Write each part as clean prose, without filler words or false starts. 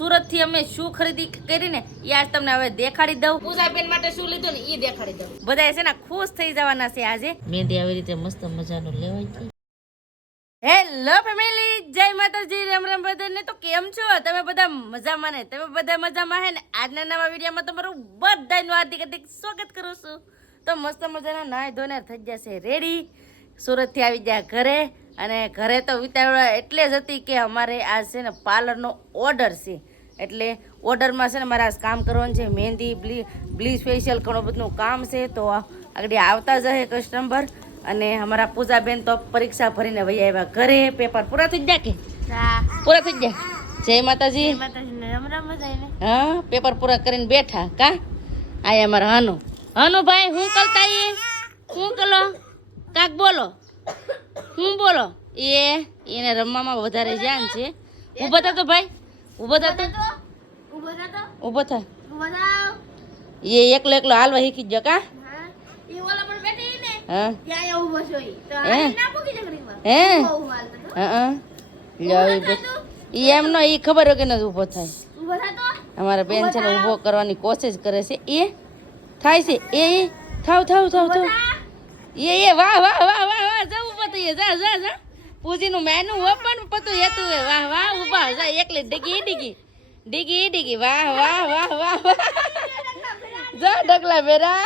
સુરત થી અમે શું ખરીદી કરીને એ આજ તમને હવે દેખાડી દઉં. પૂજાબેન માટે શું લીધું ને એ દેખાડી દઉં. બધા છે ને ખુશ થઈ જવાના છે આજે. મહેંદી આવી રીતે મસ્ત મજાનો લેવાય છે. હેલો ફેમિલી, જય માતાજી, રામ રામ બધાને. તો કેમ છો તમે બધા? મજામાં ને? તમે બધા મજામાં હે ને? આજના નવા વિડીયોમાં તમારું બધાનું હાર્દિક હાર્દિક સ્વાગત કરું છું. તો મસ્ત મજાના નાહી ધોઈને થઈ જશે રેડી. સુરત થી આવી ગયા ઘરે, અને ઘરે તો વિતાવડા એટલે જ હતી કે અમારે આજ છે ને પાર્લરનો ઓર્ડર છે. એટલે ઓર્ડરમાં છે ને મારે આજ કામ કરવાનું છે. મહેંદી, બ્લીચ ફેશિયલ ઘણું બધું કામ છે. તો આગળ આવતા જ હે કસ્ટમર. અને અમારા પૂજાબેન તો પરીક્ષા ભરીને વહી આવ્યા ઘરે. પેપર પૂરા થઈ ગયા કે પૂરા થઈ ગયા? જય માતાજી. હા, પેપર પૂરા કરીને બેઠા કા? આ અમારા હનુ ભાઈ હું કરતા હું કલો કાક બોલો, હું બોલો. એને રમવામાં વધારે ધ્યાન છે. ઉભો થતો ભાઈ, ઉભો થતો, ઉભો થા. એ એકલો એકલો હાલવા શીખી ગયો કા? એમ નો ઈ ખબર હોય કે નથી ઉભો થાય. અમારા બેન છે ને ઉભો કરવાની કોશિશ કરે છે. એ થાય છે. એ થાવ થાવ થાવ થાવ. એ વાહ વાહ વાહ વાહ વાહ. જા ઉભો થઈ જા જા જા. પૂજી નું મેનુ ઓપન પતું હેતું હે. વાહ વાહ ઉભા જા. એકલી ડીગી ડીગી ડીગી ડીગી. વાહ વાહ વાહ વાહ વાહ. જા ડગલા બેરા.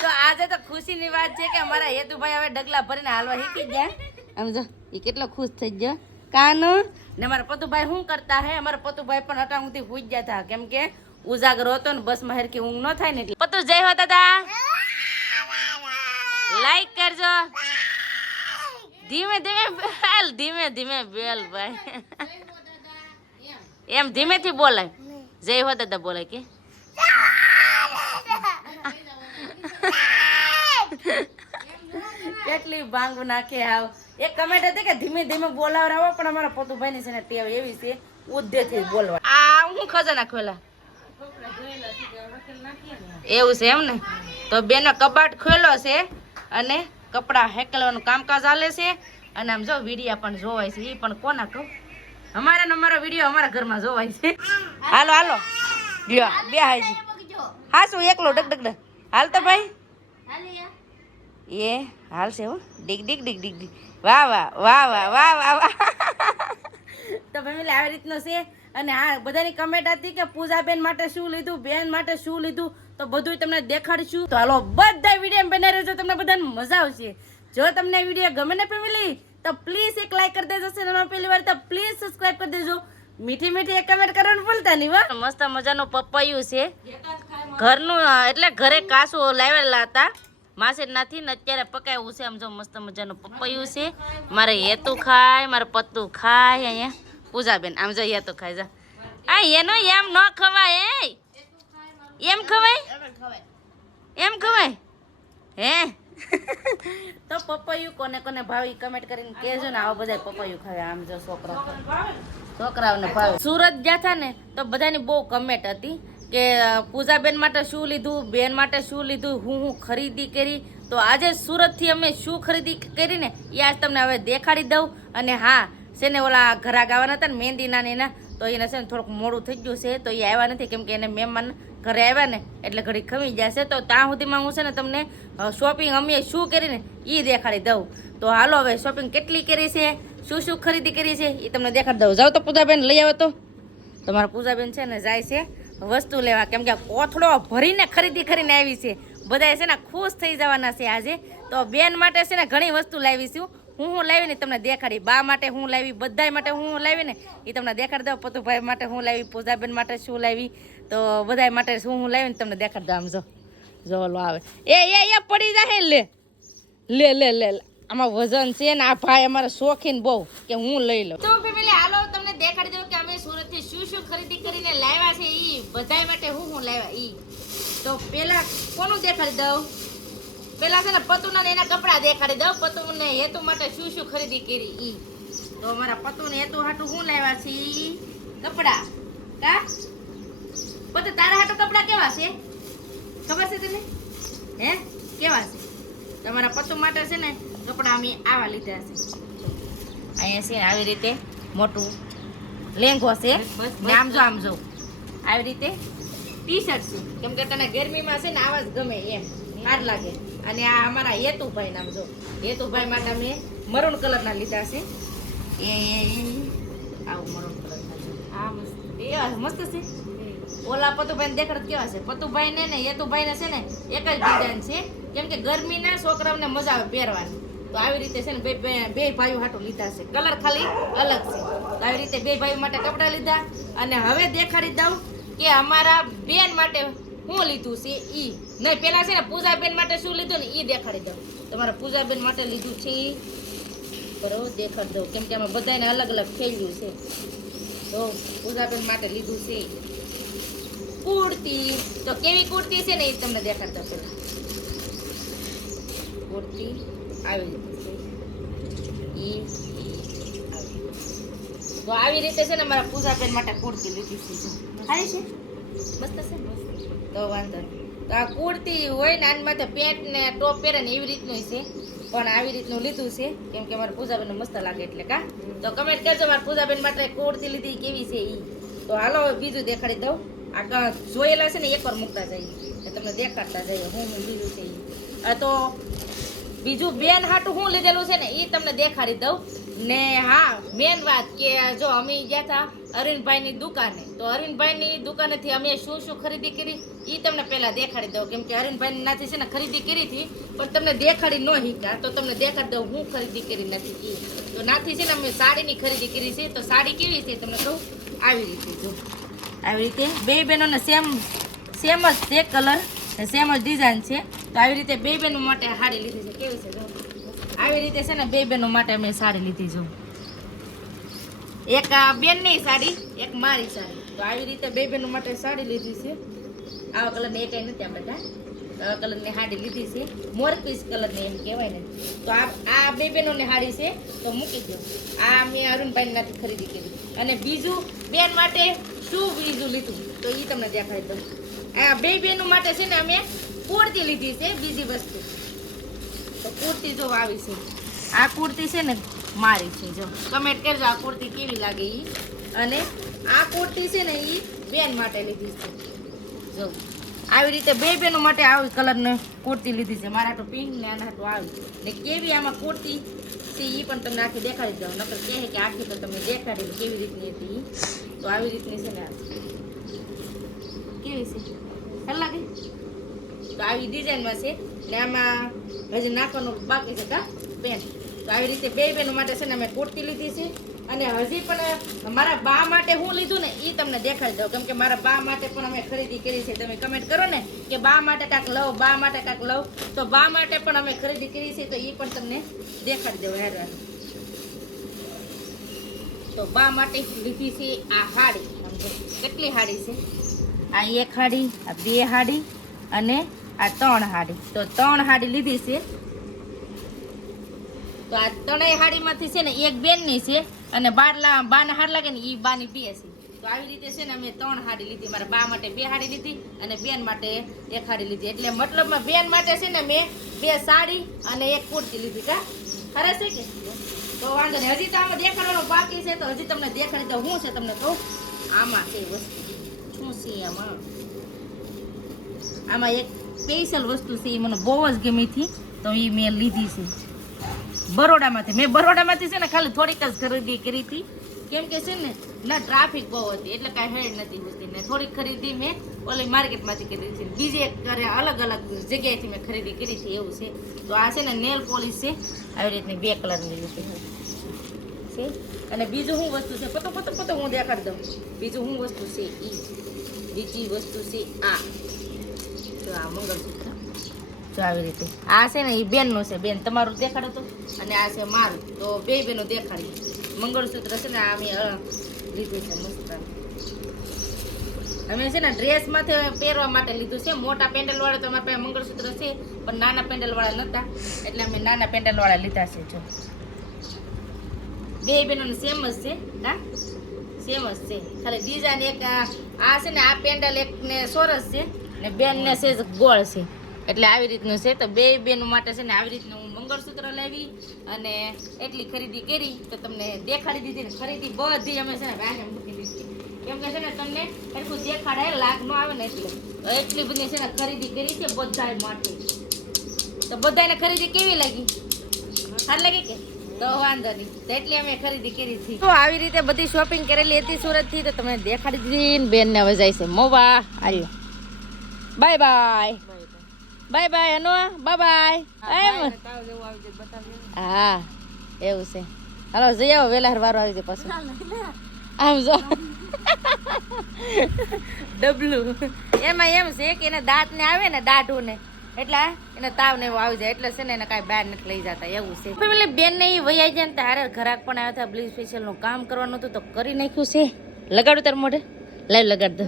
તો આજે તો ખુશીની વાત છે કે અમારા હેતુભાઈ હવે ડગલા ભરીને હાલવા શીખી ગયા. આમ જો એ કેટલો ખુશ થઈ ગયો કાનો. ને અમારા પતુભાઈ શું કરતા હે? અમારા પતુભાઈ પણ અટાણુંથી ભૂજ ગયા હતા, કેમ કે ઉજાગરો હતો ને બસમાં હેરખી ઊંઘ ન થાય ને એટલે. પતુ જય હો દાદા, લાઈક કરજો. ધીમે ધીમે બેલ, ધીમે ધીમે બેલ ભાઈ. એમ ધીમેથી બોલાય. જય હો દાદા બોલાય કે. કેટલી ભાંગ નાખે હાવ. એક કમેન્ટ હતી કે ધીમે ધીમે બોલાવરાવો, પણ અમારા પતુભાઈ ની છે ને ટેવ એવી છે ઉદ્દેથી બોલવા. આ હું ખજાના ખોલા એવું છે એમ ને? તો બેનો કબાટ ખોલ્યો છે અને કપડા હેકલવાનું કામકાજ ચાલે છે. અને આમ જો વિડીયા પણ જોવાય છે. એ પણ કોના કહું, અમારા ને અમારો વિડીયો અમારા ઘરમાં જોવાય છે. હાલો હાલો લ્યો બે હાજી. હા શું એકલો ડગ ડગ ડગ હાલ તો ભાઈ. એ હાલ છે હો. Dig dig dig dig dig. વાહ વાહ વાહ વાહ વાહ વાહ વાહ. તો ફેમિલી આવી રીતનો છે. અને હા, બધાની કમેન્ટ હતી કે પૂજાબેન માટે શું લીધું, બેન માટે શું લીધું, તો બધું તમને દેખાડશું. તો હાલો બધા વિડીયો બના રહેજો, તમને બધાને મજા આવશે. જો તમને વિડીયો ગમે ને ફેમિલી, તો પ્લીઝ એક લાઈક કરી દેજો. ચેનલમાં પહેલી વાર તો પ્લીઝ સબસ્ક્રાઇબ કરી દેજો. મીઠી મીઠી એક કમેન્ટ કરવાનું ભૂલતા નહીં. વાહ, મસ્ત મજાનું પપૈયું છે ઘરનું, એટલે ઘરે કાસું લાવેલા હતા માસેનાથી ને અત્યારે પકાવ્યું છે. આમ જો મસ્ત મજાનું પપૈયું છે. મારે હેતુ ખાય, મારે પત્તુ ખાય. અહીંયા પૂજાબેન આમ જો હેતુ ખાય. જા આ એનો એમ ન ખવાય. એમ ખવાય, એમ ખવાય હે? તો પપૈયું કોને કોને ભાવી કમેન્ટ કરીને કહેજો ને. આવા બધા પપૈયું ખાવે. આમ જો છોકરાઓને ભાવે. સુરત ગયા હતા ને તો બધાની બહુ કમેન્ટ હતી કે પૂજાબેન માટે શું લીધું, બેન માટે શું લીધું, હું ખરીદી કરી. તો આજે સુરતથી અમે શું ખરીદી કરીને એ આજ તમને હવે દેખાડી દઉં. અને હા છે ને, ઓલા ઘરા ગાવાના હતા ને મહેંદીના ને એના, તો એને છે ને થોડુંક મોડું થઈ ગયું છે. તો એ આવ્યા નથી, કેમ કે એને મહેમાન ઘરે આવ્યા ને એટલે ઘડી ખમી જશે. તો ત્યાં સુધીમાં હું છે ને તમને શોપિંગ અમે શું કરીને એ દેખાડી દઉં. તો હાલો હવે શોપિંગ કેટલી કરી છે, શું શું ખરીદી કરી છે એ તમને દેખાડી દઉં. જાઓ તો પૂજાબેન લઈ આવે. તો તમારા પૂજાબેન છે ને જાય છે વસ્તુ લેવા, કેમ કે કોથળો ભરીને ખરીદી કરીને આવી છે. બધા છે ને ખુશ થઈ જવાના છે આજે. તો બેન માટે છે ને ઘણી વસ્તુ લાવીશું. હું લાવી ને તમને દેખાડી. બા માટે હું લાવી, બધા માટે હું લાવી ને એ તમને દેખાડી દઉં. પતુભાઈ માટે હું લાવી, પૂજાબેન માટે શું લાવી, તો બધા માટે હું લાવી ને તમને દેખાડી દઉં. આમ જો જો લો આવે. એ પડી જાય. લે લે લે લે. આમાં વજન છે ને. આ ભાઈ અમારા શોખીન બહુ કે હું લઈ લઉં. તો ફેમિલી હાલો તમને દેખાડી દઉં કે અમે સુરત થી શું શું ખરીદી કરીને લાવ્યા છે. ઈ બધા માટે હું લાવ્યા ઈ. તો પેલા કોનું દેખાડી દઉં? પેલા છે ને પતુના ને એના કપડા દેખાડી દઉં. પતુ ને હેતુ માટે શું શું ખરીદી કરી ઈ. તો અમારા પતુ ને હેતુ હાટું હું લાવ્યા છે કપડા કા? પતુ તારા હાટું કપડા કેવા છે ખબર છે તને? હે કેવા છે? તમારા પતુ માટે છે ને કપડા અમે આવા લીધા છે. અહીંયા છે આવી રીતે મોટું લેંઘો છે ને આમ જો આવી રીતે ટી શર્ટ છે કેમ કે તને ગરમીમાં છે ને આવા જ ગમે એમ સાર લાગે. અને આ અમારા હેતુભાઈ નામ જો હેતુભાઈ માટે અમે મરૂન કલરના લીધા છે. એ આવું મરૂન કલરના છે. આ મસ્ત એ મસ્ત છે. ઓલા પતુભાઈ દેખાડ કેવા છે. પતુભાઈ ને હેતુભાઈ ને છે ને એક જ ડિઝાઇન છે કેમ કે ગરમીના છોકરાઓને મજા આવે પહેરવાની. તો આવી રીતે છે ને બે ભાઈઓ હાટું લીધા છે. કલર ખાલી અલગ છે. તો આવી રીતે બે ભાઈઓ માટે કપડાં લીધા. અને હવે દેખાડી દઉં કે અમારા બેન માટે શું લીધું છે ઈ નહીં. પેલા છે ને પૂજાબેન માટે શું લીધું ને ઈ દેખાડી દઉં. તમારા પૂજાબેન માટે લીધું છે ઈ બરોબર દેખાડી દઉં કેમ કે અમે બધાને અલગ અલગ ખેલ્યું છે. તો પૂજાબેન માટે લીધું છે કુર્તી. તો કેવી કુર્તી છે ને એ તમને દેખાડતા પેલા કુર્તી આવી રીતે તો આવી રીતે છે ને મારા પૂજાબેન માટે કુર્તી લીધી છે. સારી છે મસ્ત છે તો વાંધો નહીં. તો આ કુર્તી હોય ને આની માથે પેન્ટ ને ટોપ પહેરે ને એવી રીતનું છે પણ આવી રીતનું લીધું છે કેમ કે મારા પૂજાબેન મસ્ત લાગે એટલે કા. તો કમેન્ટ કરજો મારા પૂજાબેન માટે કુર્તી લીધી કેવી છે ઈ. તો હાલો બીજું દેખાડી દઉં. આ જોયેલા છે ને એકવાર મૂકતા જઈએ તમને દેખાડતા જઈએ હું લીધું છે ઈ. તો બીજું બેન હાટું હું લીધેલું છે ને એ તમને દેખાડી દઉં. ને હા મેન વાત કે જો અમે ગયા હતા અરવિંદભાઈની દુકાને તો અરવિંદભાઈની દુકાનેથી અમે શું શું ખરીદી કરી એ તમને પહેલાં દેખાડી દઉં કેમ કે અરવિંદભાઈ નાથી છે ને ખરીદી કરી હતી પણ તમને દેખાડી ન શીખ્યા. તો તમને દેખાડી દઉં હું ખરીદી કરી નથી એ. તો નાથી છે ને અમે સાડીની ખરીદી કરી છે. તો સાડી કેવી છે તમને કહું આવી રીતે જો આવી રીતે બે બહેનોને સેમ જ છે કલર ને સેમ જ ડિઝાઇન છે. તો આવી રીતે બે બહેનો માટે સાડી લીધી છે. કેવી છે જો આવી રીતે છે ને બે બહેનો માટે અમે સાડી લીધી જો. એક બેનની સાડી એક મારી સાડી. તો આવી રીતે બે બહેનો માટે સાડી લીધી છે. આવા કલરની એક નથી આપણે આવા કલરની સાડી લીધી છે. મોરપીસ કલરની એમ કહેવાય ને. તો આ બે બહેનોની સાડી છે તો મૂકી દો. આ મેં અરુણભાઈ નાથી ખરીદી કરી. અને બીજું બેન માટે શું બીજું લીધું તો એ તમને દેખાડી દઉં. આ બે બહેનો માટે છે ને અમે કુર્તી લીધી છે બીજી વસ્તુ. તો કુર્તી જો આવી છે. આ કુર્તી છે ને મારી છે જો કમેન્ટ કરજો આ કુર્તી કેવી લાગે ઈ. અને આ કુર્તી છે ને ઈ બેન માટે લીધી છે જો આવી રીતે બે બહેનો માટે આવી કલરની કુર્તી લીધી છે. મારા તો પિંક ને આના તો આવી ને કેવી આમાં કુર્તી છે એ પણ તમને આખી દેખાડી દઉં. નકર કહે કે આખી તો તમને દેખાડી કેવી રીતની હતી. તો આવી રીતની છે ને આ કેવી છે સારી લાગે. તો આવી ડિઝાઇનમાં છે ને આમાં હજી નાખવાનું બાકી છે કા પેન. તો આવી રીતે બે બહેનો માટે છે ને અમે કુર્તી લીધી છે. અને હજી પણ મારા બા માટે હું લીધું ને એ તમને દેખાડી દઉં કેમ કે મારા બા માટે પણ અમે ખરીદી કરી છે. તમે કમેન્ટ કરો ને કે બા માટે કાંક લવ બા માટે કાંક લવ તો બા માટે પણ અમે ખરીદી કરી છે તો એ પણ તમને દેખાડી દઉં હેરાન. તો બા માટે લીધી છે આ હાડી. કેટલી હાડી છે આ એક હાડી આ બે હાડી અને આ ત્રણ હાડી. તો ત્રણ હાડી લીધી છે. તો આ ત્રણેય હાડીમાંથી છે ને એક બેનની છે અને બાના હાડ લાગે ને એ બાની બે છે. તો આવી રીતે છે ને અમે ત્રણ હાડી લીધી. મારા બા માટે બે હાડી લીધી અને બેન માટે એક હાડી લીધી. એટલે મતલબમાં બેન માટે છે ને મેં બે સાડી અને એક કુર્તી લીધી કા ખરે છે કે. તો વાંધો નહીં હજી તો આમાં દેખાડવાનું બાકી છે તો હજી તમને દેખાડી દઉં. શું છે તમને કહું આમાં છે વસ્તુ શું છે આમાં એક સ્પેશિયલ વસ્તુ છે એ મને બહુ જ ગમી હતી તો એ મેં લીધી છે બરોડામાંથી. મેં બરોડામાંથી છે ને ખાલી થોડીક જ ખરીદી કરી હતી કેમ કે છે ને ના ટ્રાફિક બહુ હતી એટલે કાંઈ હેડ નથી હોતી. ને થોડીક ખરીદી મેં ઓલી માર્કેટમાંથી કરી છે. બીજી એક અલગ અલગ જગ્યાએથી મેં ખરીદી કરી છે એવું છે. તો આ છે ને નેલ પોલિશ છે આવી રીતની બે કલરની લીધી છે. અને બીજું શું વસ્તુ છે પતો હું દેખાડી દઉં. બીજું શું વસ્તુ છે બીજી વસ્તુ છે આ જો આ મંગળસૂત્ર જો આવી રીતે. આ છે ને એ બેનનું છે બેન તમારું દેખાડો તો અને આ છે મારું. તો બે બેનો દેખાડી. મંગળસૂત્ર છે ને આ મેં લીધું છે મસ્ત. અમે છે ને ડ્રેસમાંથી પહેરવા માટે લીધું છે. મોટા પેન્ડલવાળા તો અમારા પાસે મંગળસૂત્ર છે પણ નાના પેન્ડલવાળા નહોતા એટલે અમે નાના પેન્ડલવાળા લીધા છે. જો બે બેનોને સેમ જ છે હા સેમ જ છે ખાલી ડિઝાઇન એક આ છે ને આ પેન્ડલ એકને સોરસ છે ને બેનને છે ગોળ છે એટલે આવી રીતનું છે. તો બે બેનો માટે છે ને આવી રીતનું હું મંગળસૂત્ર લાવી અને એટલી ખરીદી કરી તો તમને દેખાડી દીધી ને ખરીદી બધી અમે છે ને બહાર મૂકી તમને એટલું દેખાડે લાગ ન આવે ને એટલે એટલી બધી છે ને ખરીદી કરી છે બધાય માટે. તો બધાને ખરીદી કેવી લાગી? સારી લાગી કે? તો વાંધો નહીં, એટલી અમે ખરીદી કરી હતી. તો આવી રીતે બધી શોપિંગ કરેલી હતી સુરત થી, તો તમને દેખાડી દીધી ને. બેન ને હવે જાય છે મોવા. હાલો બાય બાય બાય બાય અનુ બાય બાય. હા એવું છે. હાલો જઈ આવો, વેલા વારો આવી જાય પાછું. આમ જો ડબલું એમાં એમ છે કે એને દાંત ને આવે ને દાઢું ને એટલે એને તાવ ને એવું આવી જાય એટલે છે ને એને કાંઈ બહાર નથી લઈ જતા એવું છે. ફેમિલી બેન ને એ વૈયા જાય ને તારે ઘરાક પણ આવ્યા હતા. બ્લીચ ફેશિયલ નું કામ કરવાનું હતું તો કરી નાખ્યું છે. લગાડું તાર મોઢે? લાઈવ લગાડ દો.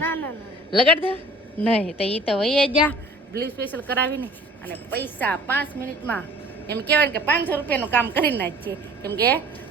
લગાડ દો નહીં તો એ તો વૈયા જા બ્લીચ ફેશિયલ કરાવીને અને પૈસા 5 મિનિટમાં એમ કહેવાય કે 500 રૂપિયાનું કામ કરી નાખીએ. કેમ કે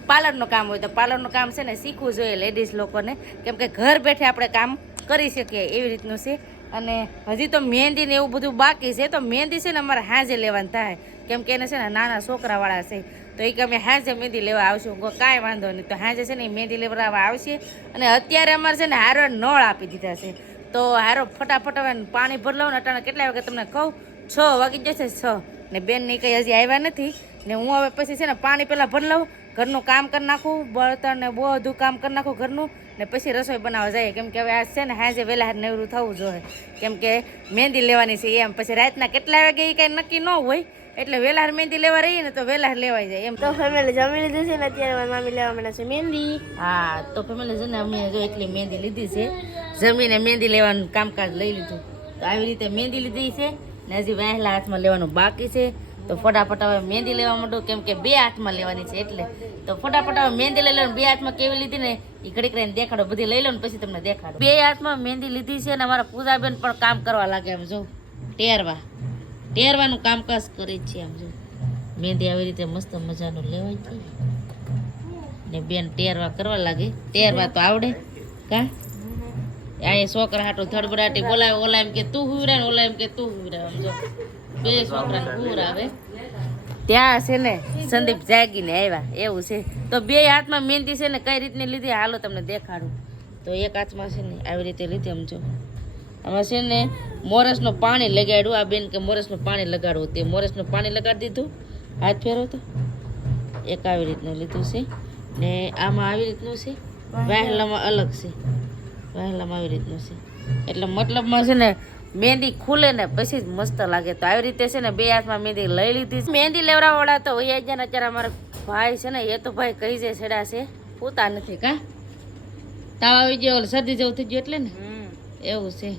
પાર્લરનું કામ હોય તો પાર્લરનું કામ છે ને શીખવું જોઈએ લેડીઝ લોકોને. કેમ કે ઘર બેઠે આપણે કામ કરી શકીએ એવી રીતનું છે. અને હજી તો મહેંદી ને એવું બધું બાકી છે. તો મહેંદી છે ને અમારે હાજે લેવાનું થાય. કેમ કે એને છે ને નાના છોકરાવાળા છે તો એ કે અમે હાજે મહેંદી લેવા આવશું. કાંઈ વાંધો નહીં, તો હાજે છે ને એ મહેંદી લેવા આવશે. અને અત્યારે અમારે છે ને હારો નળ આપી દીધા છે તો હારો ફટાફટ હવે પાણી ભરી લઉં ને. અટાણે કેટલા વાગે તમને કહું? 6 વાગી જશે 6 ને બેન ની કંઈ હજી આવ્યા નથી ને. હું હવે પછી છે ને પાણી પહેલાં ભરી લઉં, ઘરનું કામ કરી નાખું, બળતણ ને બધું કામ કરી નાખું ઘરનું ને પછી રસોઈ બનાવવા જાય. કેમ કે હવે આ છે ને હાજે વહેલા નવરું થવું જોઈએ. કેમ કે મહેંદી લેવાની છે એમ. પછી રાતના કેટલા વાગે એ કાંઈ નક્કી ન હોય એટલે વહેલા મહેંદી લેવા રહીએ ને તો વહેલા લેવાઈ જાય એમ. તો ફેમિલી જમી લીધું છે ને અત્યારે મામી લેવા માંડ્યા છે મહેંદી. હા તો ફેમિલી છે ને અમે જો એટલી મહેંદી લીધી છે. જમીને મહેંદી લેવાનું કામકાજ લઈ લીધું. તો આવી રીતે મહેંદી લીધી છે ને હજી વહેલા હાથમાં લેવાનું બાકી છે. તો ફટાફટ હવે મહેંદી લેવા માંડું. કેમ કે 2 હાથમાં લેવાની છે એટલે. તો ફટાફટ હવે મહેંદી લઈ લો. 2 હાથમાં કેવી લીધી ને એ ઘડીક રહીને દેખાડો. બધી લઈ લો ને પછી તમને દેખાડો. 2 હાથમાં મહેંદી લીધી છે ને અમારા પૂજાબેન પણ કામ કરવા લાગે. આમ જો ટેરવાનું કામકાજ કરે છે. આમ જો મહેંદી આવી રીતે મસ્ત મજાનું લેવાય છે ને બેન ટેરવા કરવા લાગે. ટેરવા તો આવડે કા? અહીંયા છોકરા હાટું ધડબડાટી બોલાવે. ઓલા એમ કે તું હુવરા ને ઓલા એમ કે તું હુવરા. આમ જો 2 છોકરાને હુવરાવે. ત્યાં છે ને સંદીપ જાગીને આવ્યા એવું છે. તો 2 હાથમાં મહેંદી છે ને કઈ રીતની લીધી હાલો તમને દેખાડું. તો એક હાથમાં છે ને આવી રીતે લીધી. આમ જો આમાં છે ને મોરસનું પાણી લગાડ્યું. આ બેન કે મોરસનું પાણી લગાડવું, તે મોરસનું પાણી લગાડી દીધું. હાથ ફેરવો તો એક આવી રીતનું લીધું છે ને આમાં આવી રીતનું છે. વહેલામાં અલગ છે, વહેલામાં આવી રીતનું છે. એટલે મતલબમાં છે ને મહેંદી ખુલે ને પછી જ મસ્ત લાગે. તો આવી રીતે છે ને 2 હાથમાં મહેંદી લઈ લીધી. મહેંદી લેવડાવાળા તો વૈયા જાય ને અત્યારે અમારા ભાઈ છે ને એ તો ભાઈ કહી જાય છેડા છે પૂતા નથી કા? તાવ આવી ગયો, શરદી જેવું થઈ ગયું એટલે ને એવું છે.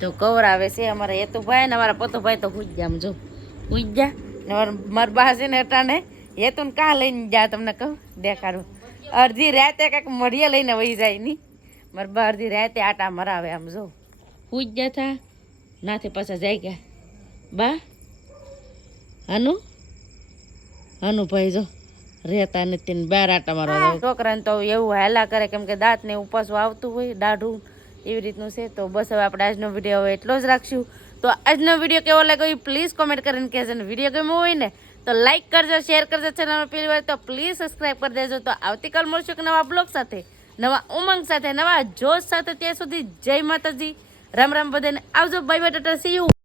તો કવર આવે છે અમારા હેતુભાઈ ને અમારા પતુભાઈ તો હુઈ ગયા. આમ જો હુઈ ગયા ને મારા બા છે ને અટાણે હેતુને કાં લઈને જા તમને કહું દેખાડું. અડધી રાતે કાંઈક મઢિયા લઈને વહી જાય નહીં. મારા બા અડધી રાતે આટા મરાવે. આમ જો હુઈ ગયા થા નાથી પાછા જાય ગયા બા. હનુ ભાઈ જો રહેતા નથી ને 12 આટા મારવા. છોકરાને તો એવું હાલા કરે કેમ કે દાંત ને ઉપાસું આવતું હોય દાઢું એવી રીતનું છે. તો બસ હવે આપણે આજનો વિડીયો હવે એટલો જ રાખશું. તો આજનો વિડીયો કેવો લાગ્યો એ પ્લીઝ કોમેન્ટ કરીને કહેજો. ને વિડીયો ગમ્યો હોય ને તો લાઈક કરજો, શેર કરજો. ચેનલમાં પહેલી વાર તો પ્લીઝ સબસ્ક્રાઈબ કરી દેજો. તો આવતીકાલ મળશું એક નવા બ્લોગ સાથે, નવા ઉમંગ સાથે, નવા જોશ સાથે. ત્યાં સુધી જય માતાજી, રામ રામ બધાને આવજો. Bye bye, Tata, C you.